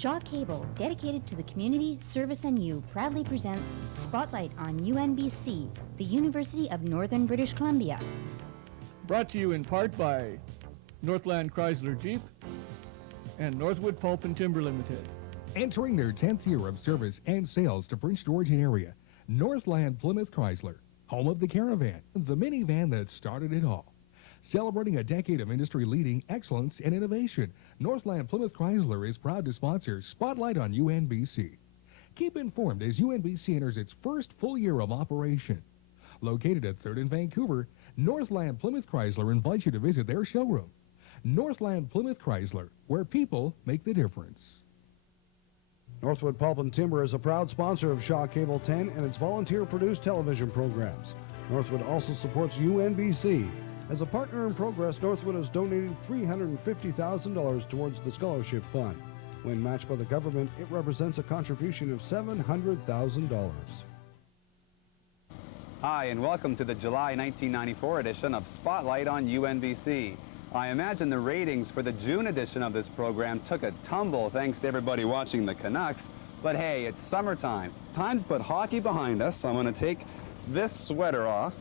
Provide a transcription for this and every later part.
Shaw Cable, dedicated to the community, service, and you, proudly presents Spotlight on UNBC, the University of Northern British Columbia. Brought to you in part by Northland Chrysler Jeep and Northwood Pulp and Timber Limited. Entering their 10th year of service and sales to Prince George area, Northland Plymouth Chrysler, home of the Caravan, the minivan that started it all. Celebrating a decade of industry-leading excellence and innovation, Northland Plymouth Chrysler is proud to sponsor Spotlight on UNBC. Keep informed as UNBC enters its first full year of operation. Located at 3rd and Vancouver, Northland Plymouth Chrysler invites you to visit their showroom. Northland Plymouth Chrysler, where people make the difference. Northwood Pulp and Timber is a proud sponsor of Shaw Cable 10 and its volunteer-produced television programs. Northwood also supports UNBC. As a partner in progress, Northwood has donated $350,000 towards the scholarship fund. When matched by the government, it represents a contribution of $700,000. Hi, and welcome to the July 1994 edition of Spotlight on UNBC. I imagine the ratings for the June edition of this program took a tumble thanks to everybody watching the Canucks. But hey, it's summertime. Time to put hockey behind us. So I'm going to take this sweater off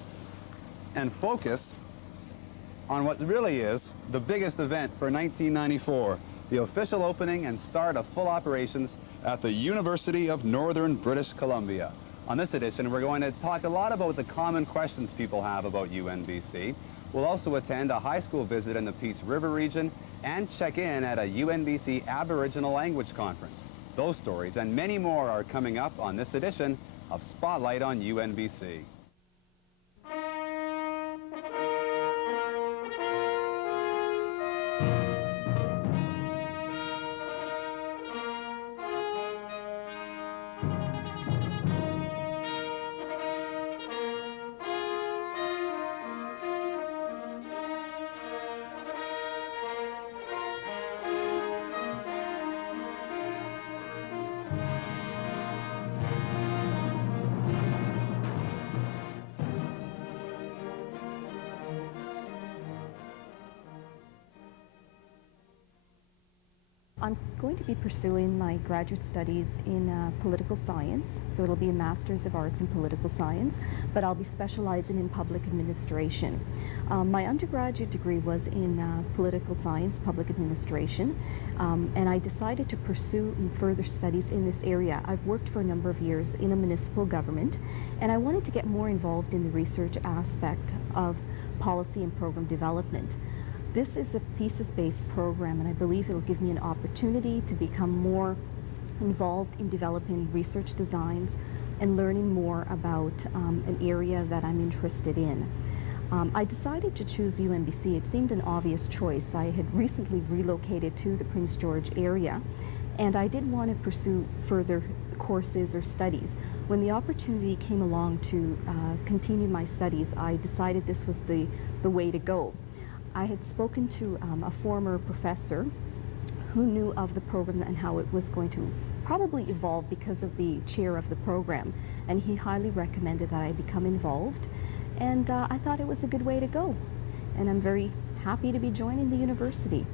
and focus on what really is the biggest event for 1994, the official opening and start of full operations at the University of Northern British Columbia. On this edition, we're going to talk a lot about the common questions people have about UNBC. We'll also attend a high school visit in the Peace River region and check in at a UNBC Aboriginal Language Conference. Those stories and many more are coming up on this edition of Spotlight on UNBC. I'm going to be pursuing my graduate studies in political science, so it'll be a Master's of Arts in Political Science, but I'll be specializing in public administration. My undergraduate degree was in political science, public administration, and I decided to pursue further studies in this area. I've worked for a number of years in a municipal government, and I wanted to get more involved in the research aspect of policy and program development. This is a thesis-based program, and I believe it'll give me an opportunity to become more involved in developing research designs and learning more about an area that I'm interested in. I decided to choose UNBC. It seemed an obvious choice. I had recently relocated to the Prince George area, and I did want to pursue further courses or studies. When the opportunity came along to continue my studies, I decided this was the way to go. I had spoken to a former professor who knew of the program and how it was going to probably evolve because of the chair of the program, and he highly recommended that I become involved, and I thought it was a good way to go, and I'm very happy to be joining the university.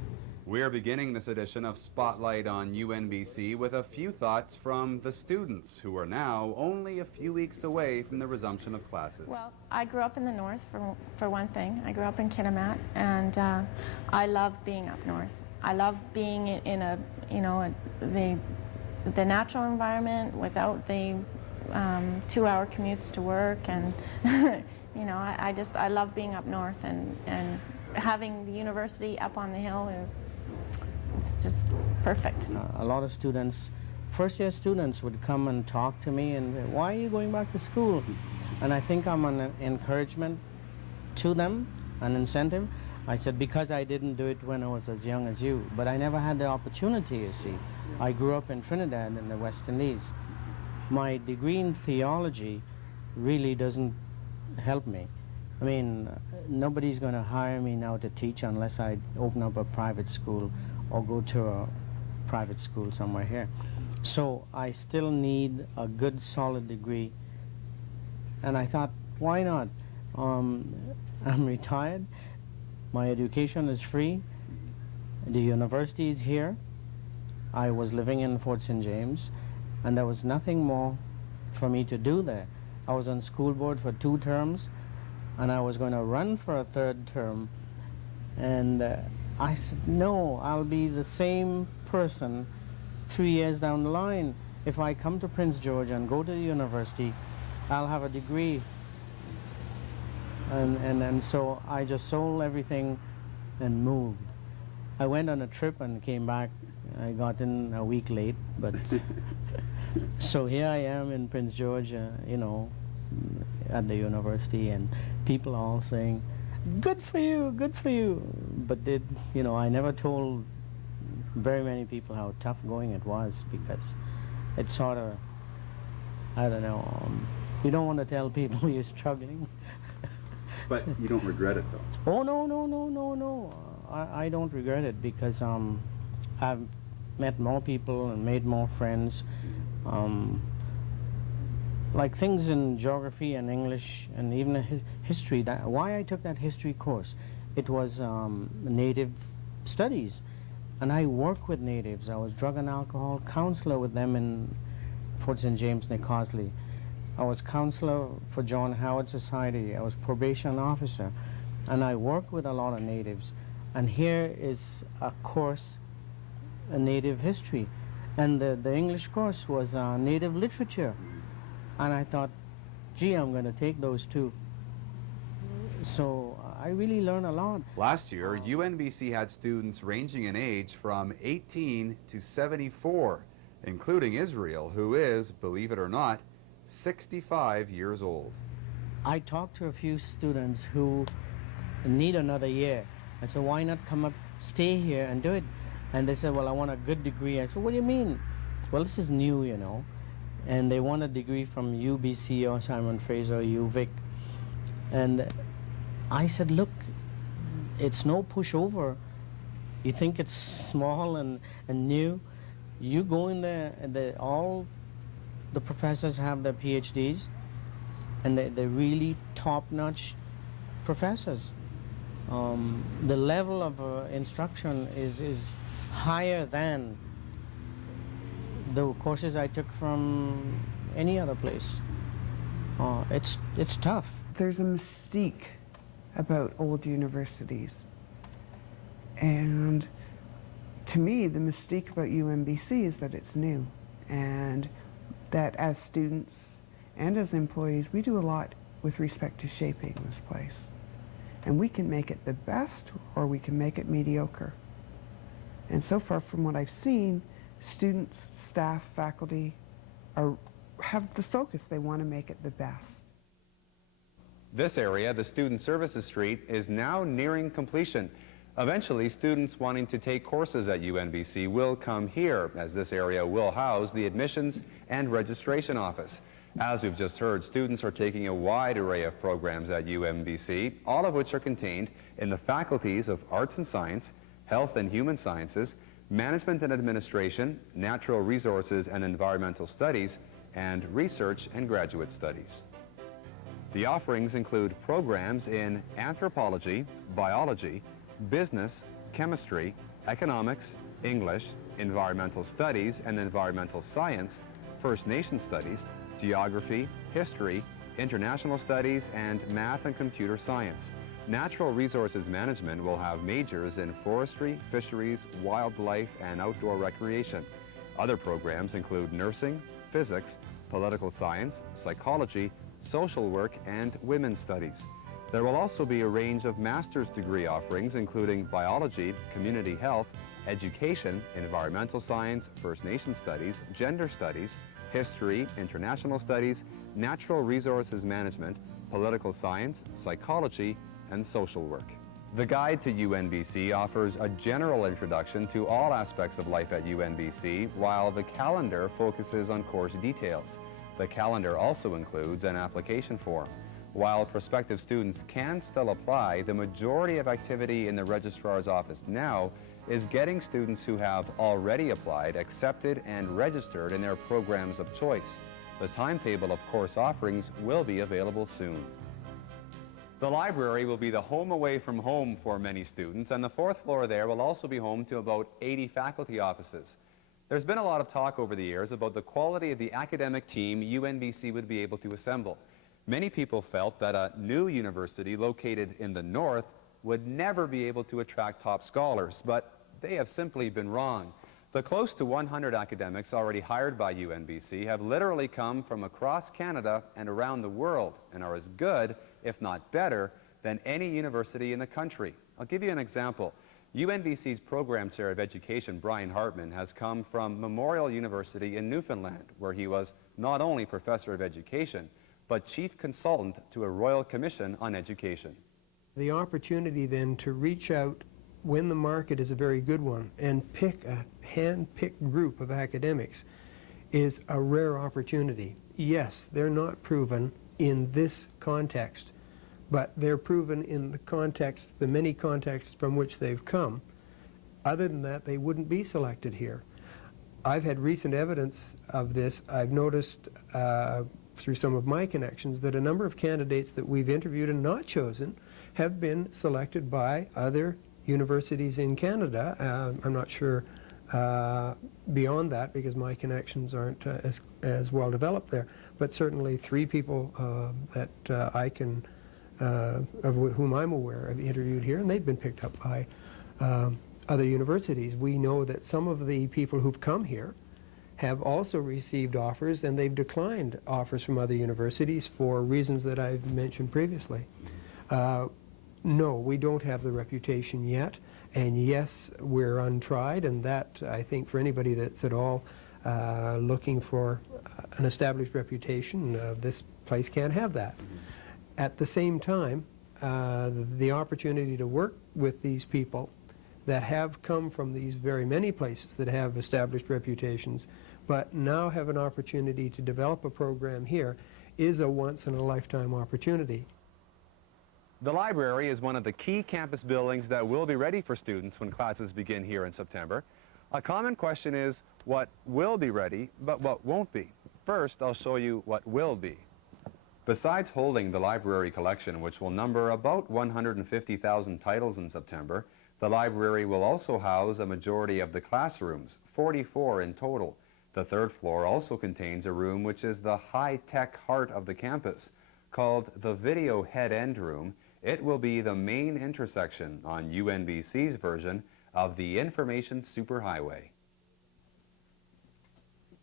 We're beginning this edition of Spotlight on UNBC with a few thoughts from the students who are now only a few weeks away from the resumption of classes. Well, I grew up in the north for one thing. I grew up in Kitimat, and I love being up north. I love being in a, you know, the natural environment without the 2-hour commutes to work, and you know, I love being up north, and having the university up on the hill it's just perfect. A lot of students, first-year students, would come and talk to me and say, why are you going back to school? And I think I'm an encouragement to them, an incentive. I said, because I didn't do it when I was as young as you, but I never had the opportunity, you see. I grew up in Trinidad in the West Indies. My degree in theology really doesn't help me. I mean, nobody's going to hire me now to teach unless I open up a private school or go to a private school somewhere here. So I still need a good, solid degree. And I thought, why not? I'm retired. My education is free. The university is here. I was living in Fort St. James, and there was nothing more for me to do there. I was on school board for 2 terms, and I was going to run for a 3rd term. And I said, no, I'll be the same person 3 years down the line. If I come to Prince George and go to the university, I'll have a degree. And so I just sold everything and moved. I went on a trip and came back. I got in a week late, but so here I am in Prince George, you know, at the university, and people are all saying, good for you, good for you. But you know, I never told very many people how tough going it was, because it's sort of, I don't know, you don't want to tell people you're struggling. But you don't regret it, though? Oh, no, no, no, no, no. I don't regret it, because I've met more people and made more friends. Like things in geography and English and even history. Why I took that history course, it was native studies. And I work with natives. I was drug and alcohol counselor with them in Fort St. James, Nicozley. I was counselor for John Howard Society. I was probation officer. And I work with a lot of natives. And here is a course, a native history. And the English course was native literature. And I thought, gee, I'm going to take those 2. So I really learned a lot. Last year, UNBC had students ranging in age from 18 to 74, including Israel, who is, believe it or not, 65 years old. I talked to a few students who need another year. I said, why not come up, stay here and do it? And they said, well, I want a good degree. I said, what do you mean? Well, this is new, you know. And they want a degree from UBC or Simon Fraser or UVic. And I said, look, it's no pushover. You think it's small and new. You go in there, and all the professors have their PhDs, and they're really top-notch professors. The level of instruction is higher than the courses I took from any other place. It's tough. There's a mystique about old universities. And to me, the mystique about UNBC is that it's new, and that as students and as employees, we do a lot with respect to shaping this place. And we can make it the best, or we can make it mediocre. And so far, from what I've seen, students, staff, faculty have the focus. They want to make it the best. This area, the Student Services Street, is now nearing completion. Eventually, students wanting to take courses at UNBC will come here, as this area will house the admissions and registration office. As we've just heard, students are taking a wide array of programs at UNBC, all of which are contained in the faculties of Arts and Science, Health and Human Sciences, Management and Administration, Natural Resources and Environmental Studies, and Research and Graduate Studies. The offerings include programs in anthropology, biology, business, chemistry, economics, English, environmental studies and environmental science, First Nation studies, geography, history, international studies, and math and computer science. Natural Resources Management will have majors in forestry, fisheries, wildlife, and outdoor recreation. Other programs include nursing, physics, political science, psychology, social work, and women's studies. There will also be a range of master's degree offerings, including biology, community health, education, environmental science, First Nation studies, gender studies, history, international studies, natural resources management, political science, psychology, and social work. The guide to UNBC offers a general introduction to all aspects of life at UNBC, while the calendar focuses on course details. The calendar also includes an application form. While prospective students can still apply, the majority of activity in the registrar's office now is getting students who have already applied, accepted, and registered in their programs of choice. The timetable of course offerings will be available soon. The library will be the home away from home for many students, and the fourth floor there will also be home to about 80 faculty offices. There's been a lot of talk over the years about the quality of the academic team UNBC would be able to assemble. Many people felt that a new university located in the north would never be able to attract top scholars, but they have simply been wrong. The close to 100 academics already hired by UNBC have literally come from across Canada and around the world and are as good, if not better, than any university in the country. I'll give you an example. UNBC's Program Chair of Education, Bryan Hartman, has come from Memorial University in Newfoundland, where he was not only Professor of Education, but Chief Consultant to a Royal Commission on Education. The opportunity then to reach out when the market is a very good one and pick a hand-picked group of academics is a rare opportunity. Yes, they're not proven in this context, but they're proven in the context, the many contexts from which they've come. Other than that, they wouldn't be selected here. I've had recent evidence of this. I've noticed through some of my connections that a number of candidates that we've interviewed and not chosen have been selected by other universities in Canada. I'm not sure beyond that because my connections aren't as well developed there, but certainly 3 people that I can of whom I'm aware have interviewed here, and they've been picked up by other universities. We know that some of the people who've come here have also received offers, and they've declined offers from other universities for reasons that I've mentioned previously. No, we don't have the reputation yet, and yes, we're untried, and that, I think, for anybody that's at all looking for an established reputation, this place can't have that. At the same time, the opportunity to work with these people that have come from these very many places that have established reputations, but now have an opportunity to develop a program here is a once-in-a-lifetime opportunity. The library is one of the key campus buildings that will be ready for students when classes begin here in September. A common question is what will be ready, but what won't be. First, I'll show you what will be. Besides holding the library collection, which will number about 150,000 titles in September, the library will also house a majority of the classrooms, 44 in total. The 3rd floor also contains a room which is the high-tech heart of the campus. Called the Video Head-End Room, it will be the main intersection on UNBC's version of the Information Superhighway.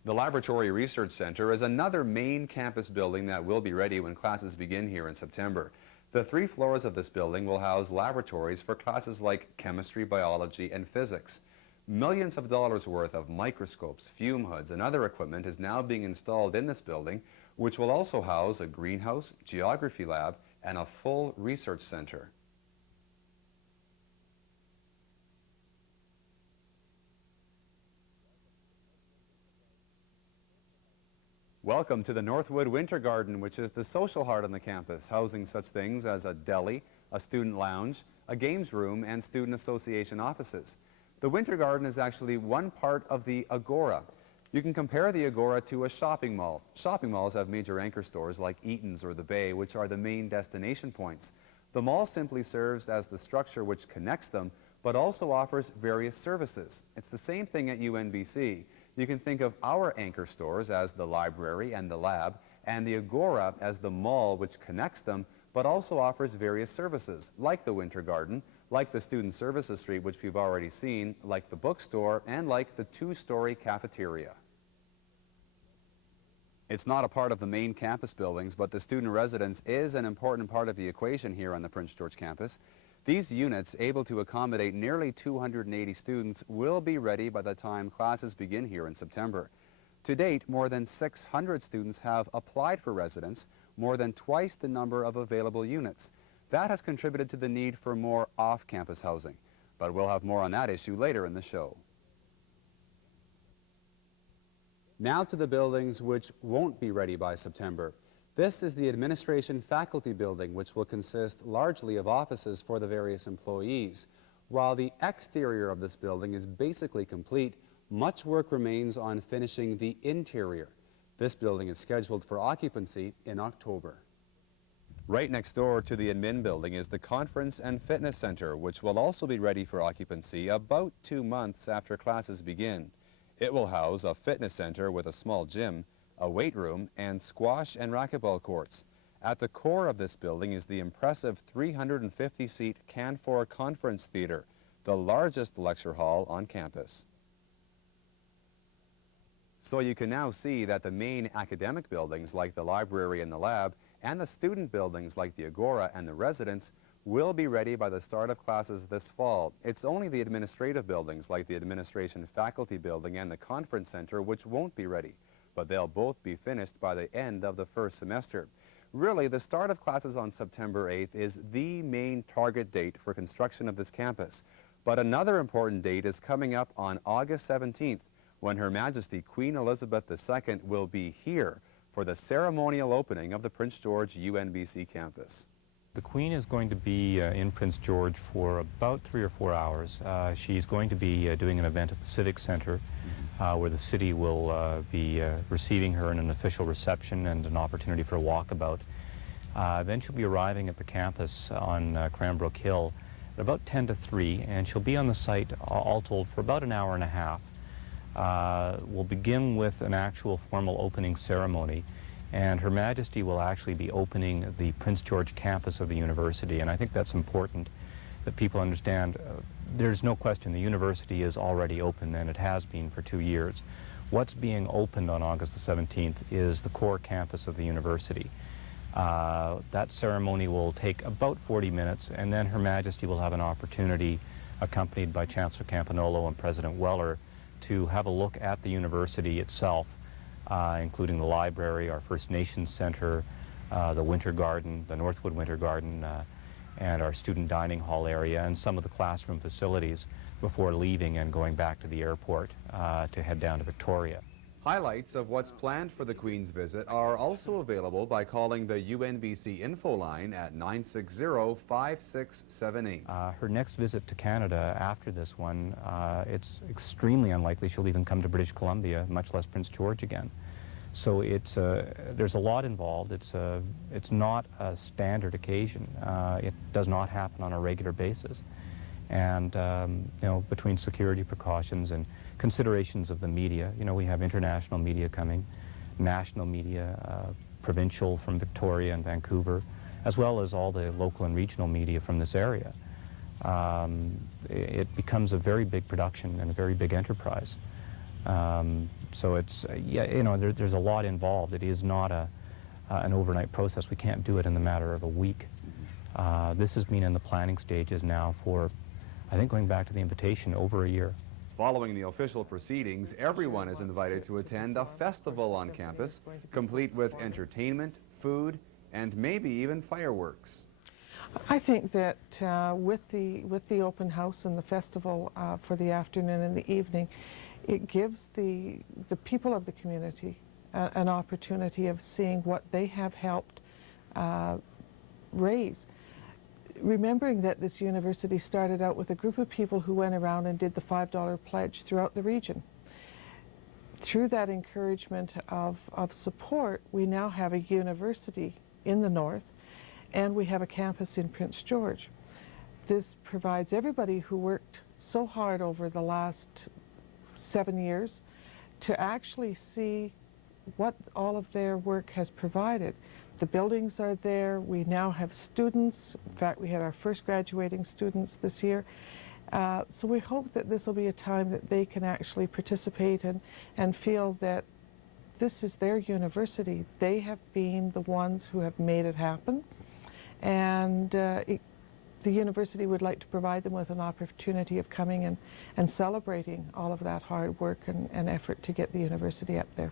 The Laboratory Research Center is another main campus building that will be ready when classes begin here in September. The 3 floors of this building will house laboratories for classes like chemistry, biology, and physics. Millions of dollars worth of microscopes, fume hoods, and other equipment is now being installed in this building, which will also house a greenhouse, geography lab, and a full research center. Welcome to the Northwood Winter Garden, which is the social heart on the campus, housing such things as a deli, a student lounge, a games room, and student association offices. The Winter Garden is actually one part of the Agora. You can compare the Agora to a shopping mall. Shopping malls have major anchor stores like Eaton's or the Bay, which are the main destination points. The mall simply serves as the structure which connects them, but also offers various services. It's the same thing at UNBC. You can think of our anchor stores as the library and the lab, and the Agora as the mall which connects them, but also offers various services, like the Winter Garden, like the Student Services Suite, which we've already seen, like the bookstore, and like the 2-story cafeteria. It's not a part of the main campus buildings, but the student residence is an important part of the equation here on the Prince George campus. These units, able to accommodate nearly 280 students, will be ready by the time classes begin here in September. To date, more than 600 students have applied for residence, more than twice the number of available units. That has contributed to the need for more off-campus housing, but we'll have more on that issue later in the show. Now to the buildings which won't be ready by September. This is the Administration Faculty Building, which will consist largely of offices for the various employees. While the exterior of this building is basically complete, much work remains on finishing the interior. This building is scheduled for occupancy in October. Right next door to the admin building is the Conference and Fitness Center, which will also be ready for occupancy about 2 months after classes begin. It will house a fitness center with a small gym, a weight room, and squash and racquetball courts. At the core of this building is the impressive 350-seat Canfor Conference Theater, the largest lecture hall on campus. So you can now see that the main academic buildings like the library and the lab, and the student buildings like the Agora and the residence will be ready by the start of classes this fall. It's only the administrative buildings like the Administration Faculty Building and the Conference Center which won't be ready, but they'll both be finished by the end of the first semester. Really, the start of classes on September 8th is the main target date for construction of this campus. But another important date is coming up on August 17th, when Her Majesty Queen Elizabeth II will be here for the ceremonial opening of the Prince George UNBC campus. The Queen is going to be in Prince George for about 3 or 4 hours. She's going to be doing an event at the Civic Center where the city will be receiving her in an official reception and an opportunity for a walkabout. Then she'll be arriving at the campus on Cranbrook Hill at about 10 to 3, and she'll be on the site all told for about an hour and a half. We'll begin with an actual formal opening ceremony, and Her Majesty will actually be opening the Prince George campus of the university, and I think that's important that people understand. There's no question the university is already open, and it has been for 2 years. What's being opened on August the 17th is the core campus of the university. That ceremony will take about 40 minutes, and then Her Majesty will have an opportunity, accompanied by Chancellor Campanolo and President Weller, to have a look at the university itself, including the library, our First Nations Center, the Winter Garden, the Northwood Winter Garden, and our student dining hall area, and some of the classroom facilities before leaving and going back to the airport to head down to Victoria. Highlights of what's planned for the Queen's visit are also available by calling the UNBC info line at 960-5678. Her next visit to Canada after this one, it's extremely unlikely she'll even come to British Columbia, much less Prince George again. So it's there's a lot involved. It's not a standard occasion. It does not happen on a regular basis. And you know, between security precautions and considerations of the media, you know, we have international media coming, national media, provincial from Victoria and Vancouver, as well as all the local and regional media from this area. It becomes a very big production and a very big enterprise. So it's, yeah, you know, there's a lot involved. It is not an overnight process. We can't do it in the matter of a week. This has been in the planning stages now for, I think, going back to the invitation, over a year. Following the official proceedings, everyone is invited to attend a festival on campus, complete with entertainment, food, and maybe even fireworks. I think that with the open house and the festival for the afternoon and the evening, it gives the people of the community an opportunity of seeing what they have helped raise. Remembering that this university started out with a group of people who went around and did the $5 pledge throughout the region. Through that encouragement of support, we now have a university in the north, and we have a campus in Prince George. This provides everybody who worked so hard over the last 7 years to actually see what all of their work has provided. The buildings are there. We now have students. In fact, we had our first graduating students this year. So we hope that this will be a time that they can actually participate and feel that this is their university. They have been the ones who have made it happen. And the university would like to provide them with an opportunity of coming and celebrating all of that hard work and effort to get the university up there.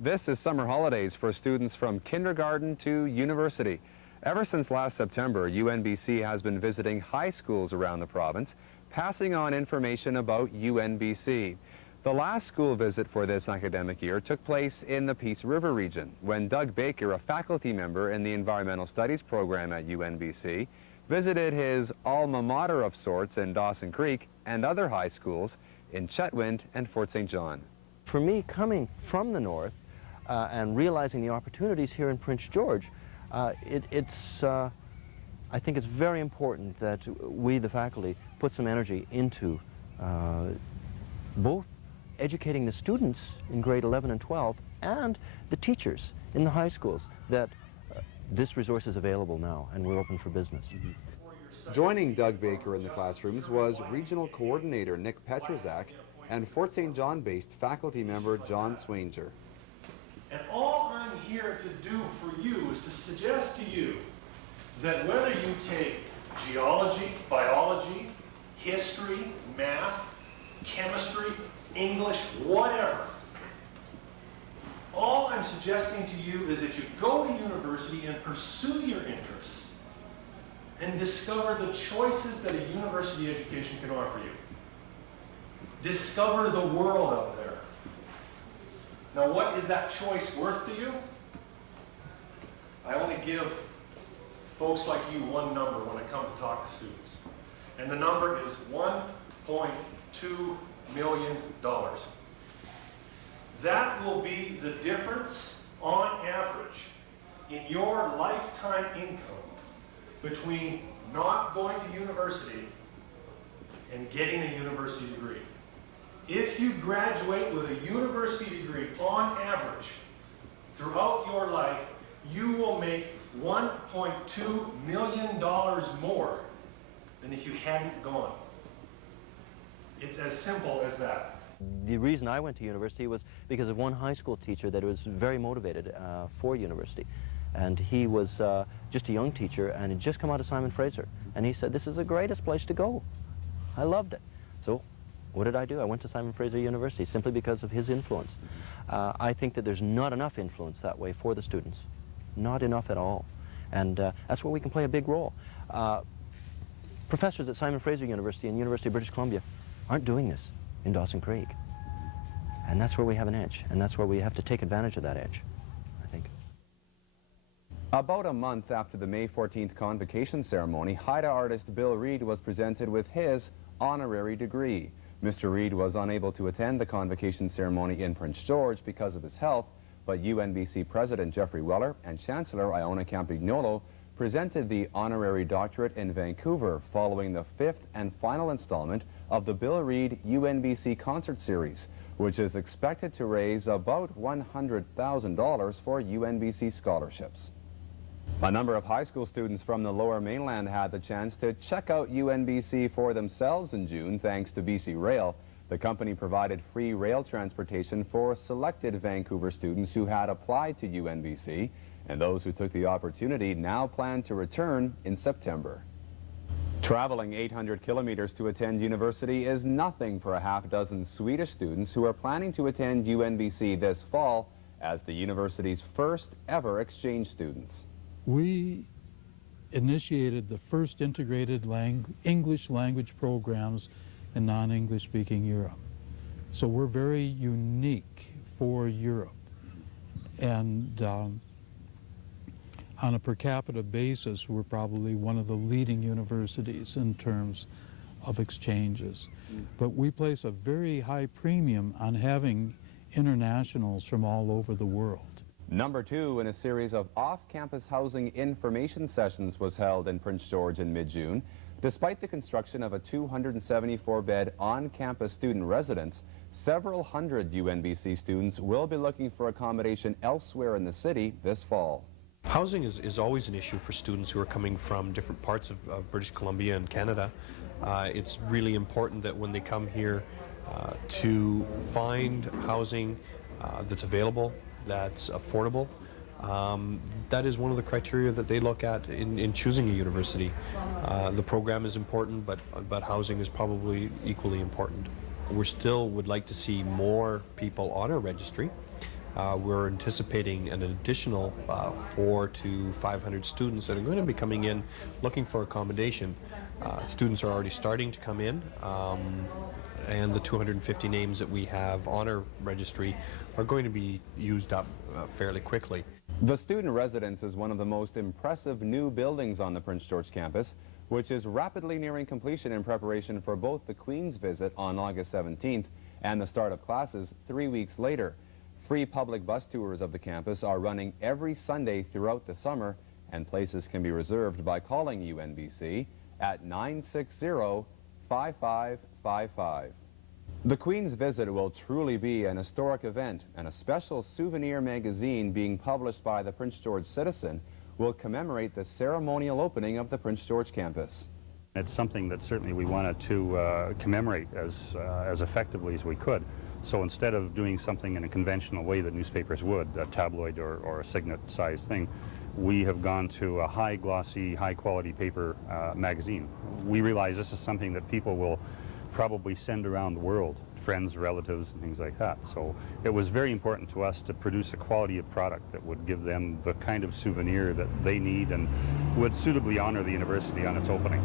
This is summer holidays for students from kindergarten to university. Ever since last September, UNBC has been visiting high schools around the province, passing on information about UNBC. The last school visit for this academic year took place in the Peace River region, when Doug Baker, a faculty member in the Environmental Studies program at UNBC, visited his alma mater of sorts in Dawson Creek and other high schools in Chetwynd and Fort St. John. For me, coming from the north and realizing the opportunities here in Prince George, I think it's very important that we, the faculty, put some energy into both educating the students in grade 11 and 12 and the teachers in the high schools that this resource is available now and we're open for business. Joining Doug Baker in the classrooms was Regional Coordinator Nick Petrazak and Fort St. John-based faculty member Jon Swainger. And all I'm here to do for you is to suggest to you that whether you take geology, biology, history, math, chemistry, English, whatever, all I'm suggesting to you is that you go to university and pursue your interests and discover the choices that a university education can offer you. Discover the world out there. Now, what is that choice worth to you? I only give folks like you one number when I come to talk to students. And the number is $1.2 million. That will be the difference, on average, in your lifetime income between not going to university and getting a university degree. If you graduate with a university degree, on average, throughout your life, you will make $1.2 million more than if you hadn't gone. It's as simple as that. The reason I went to university was because of one high school teacher that was very motivated for university. And he was just a young teacher and had just come out of Simon Fraser. And he said, this is the greatest place to go. I loved it. So what did I do? I went to Simon Fraser University simply because of his influence. I think that there's not enough influence that way for the students. Not enough at all. And that's where we can play a big role. Professors at Simon Fraser University and University of British Columbia aren't doing this in Dawson Creek. And that's where we have an edge. And that's where we have to take advantage of that edge, I think. About a month after the May 14th convocation ceremony, Haida artist Bill Reid was presented with his honorary degree. Mr. Reid was unable to attend the convocation ceremony in Prince George because of his health, but UNBC President Jeffrey Weller and Chancellor Ilona Schauffer presented the honorary doctorate in Vancouver following the 5th and final installment of the Bill Reid UNBC Concert Series, which is expected to raise about $100,000 for UNBC scholarships. A number of high school students from the Lower Mainland had the chance to check out UNBC for themselves in June thanks to BC Rail. The company provided free rail transportation for selected Vancouver students who had applied to UNBC, and those who took the opportunity now plan to return in September. Traveling 800 kilometers to attend university is nothing for a half-dozen Swedish students who are planning to attend UNBC this fall as the university's first ever exchange students. We initiated the first integrated English language programs in non-English speaking Europe. So we're very unique for Europe. And on a per capita basis, we're probably one of the leading universities in terms of exchanges. But we place a very high premium on having internationals from all over the world. Number 2 in a series of off-campus housing information sessions was held in Prince George in mid-June. Despite the construction of a 274-bed on-campus student residence, several hundred UNBC students will be looking for accommodation elsewhere in the city this fall. Housing is always an issue for students who are coming from different parts of British Columbia and Canada. It's really important that when they come here to find housing that's available, that's affordable. That is one of the criteria that they look at in choosing a university. The program is important, but housing is probably equally important. We still would like to see more people on our registry. We're anticipating an additional 400 to 500 students that are going to be coming in looking for accommodation. Students are already starting to come in, and the 250 names that we have on our registry are going to be used up fairly quickly. The student residence is one of the most impressive new buildings on the Prince George campus, which is rapidly nearing completion in preparation for both the Queen's visit on August 17th and the start of classes 3 weeks later. Free public bus tours of the campus are running every Sunday throughout the summer, and places can be reserved by calling UNBC at 960-5 5555. The Queen's visit will truly be an historic event, and a special souvenir magazine being published by the Prince George Citizen will commemorate the ceremonial opening of the Prince George campus. It's something that certainly we wanted to commemorate as effectively as we could. So instead of doing something in a conventional way that newspapers would, a tabloid or a signet-sized thing, we have gone to a high glossy, high quality paper magazine. We realize this is something that people will probably send around the world, friends, relatives, and things like that. So it was very important to us to produce a quality of product that would give them the kind of souvenir that they need and would suitably honor the university on its opening.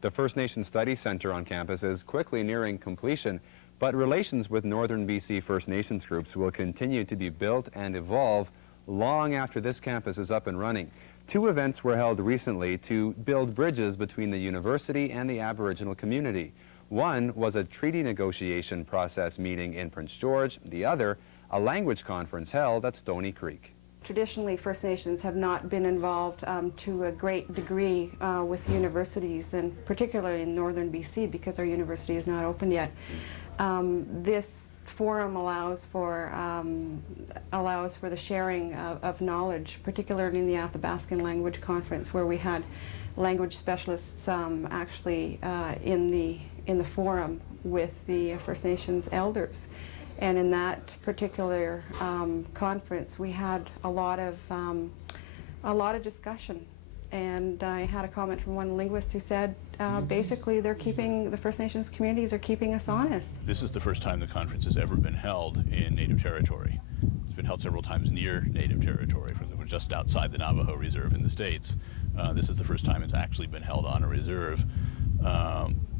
The First Nation Study Center on campus is quickly nearing completion, but relations with Northern BC First Nations groups will continue to be built and evolve long after this campus is up and running. 2 events were held recently to build bridges between the university and the Aboriginal community. One was a treaty negotiation process meeting in Prince George, the other a language conference held at Stony Creek. Traditionally, First Nations have not been involved to a great degree with universities, and particularly in Northern BC because our university is not open yet. This forum allows for the sharing of knowledge, particularly in the Athabascan Language Conference, where we had language specialists actually in the forum with the First Nations elders. And in that particular conference, we had a lot of discussion. And I had a comment from one linguist who said, basically, the First Nations communities are keeping us honest. This is the first time the conference has ever been held in Native territory. It's been held several times near Native territory, just outside the Navajo Reserve in the States. This is the first time it's actually been held on a reserve.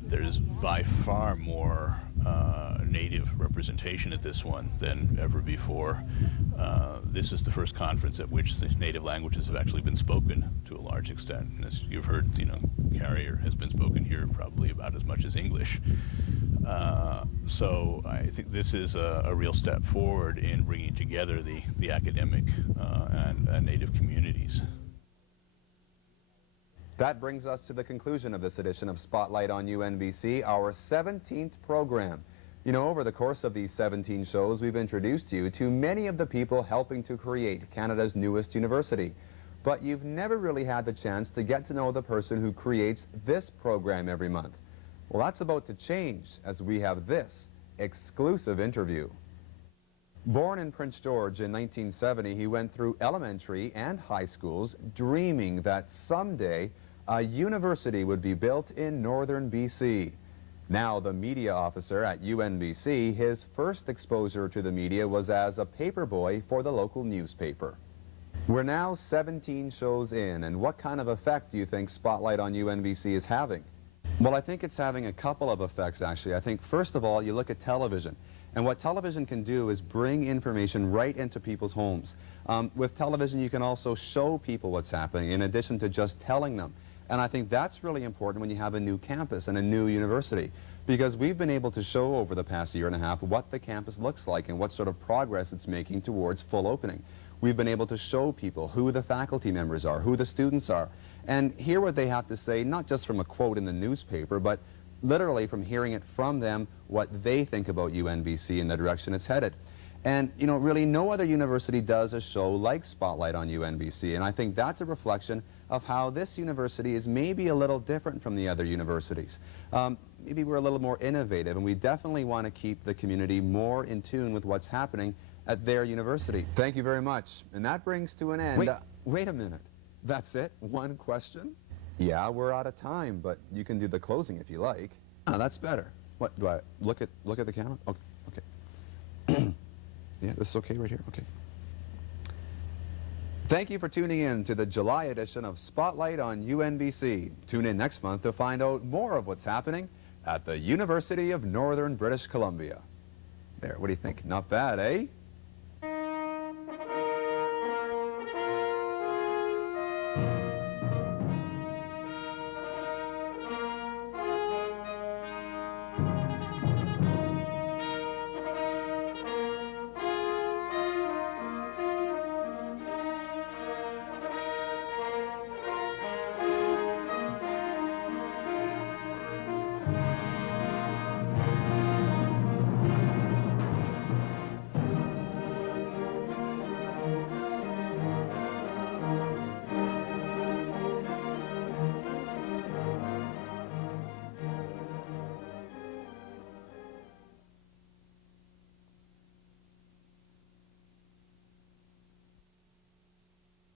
There's by far more Native representation at this one than ever before. This is the first conference at which the Native languages have actually been spoken to a large extent. And as you've heard, Carrier has been spoken here probably about as much as English. So I think this is a real step forward in bringing together the academic and Native communities. That brings us to the conclusion of this edition of Spotlight on UNBC, our 17th program. Over the course of these 17 shows, we've introduced you to many of the people helping to create Canada's newest university. But you've never really had the chance to get to know the person who creates this program every month. Well, that's about to change as we have this exclusive interview. Born in Prince George in 1970, he went through elementary and high schools dreaming that someday a university would be built in Northern BC. Now the media officer at UNBC, his first exposure to the media was as a paperboy for the local newspaper. We're now 17 shows in, and what kind of effect do you think Spotlight on UNBC is having? Well, I think it's having a couple of effects, actually. I think, first of all, you look at television. And what television can do is bring information right into people's homes. With television, you can also show people what's happening in addition to just telling them. And I think that's really important when you have a new campus and a new university, because we've been able to show over the past year and a half what the campus looks like and what sort of progress it's making towards full opening. We've been able to show people who the faculty members are, who the students are, and hear what they have to say, not just from a quote in the newspaper, but literally from hearing it from them, what they think about UNBC and the direction it's headed. And, really no other university does a show like Spotlight on UNBC, and I think that's a reflection of how this university is maybe a little different from the other universities. Maybe we're a little more innovative, and we definitely want to keep the community more in tune with what's happening at their university. Thank you very much. And that brings to an end. Wait a minute. That's it? One question? Yeah, we're out of time, but you can do the closing if you like. Ah, that's better. What, do I look at the camera? Okay. Yeah, this is okay right here? Okay. Thank you for tuning in to the July edition of Spotlight on UNBC. Tune in next month to find out more of what's happening at the University of Northern British Columbia. There, what do you think? Not bad, eh?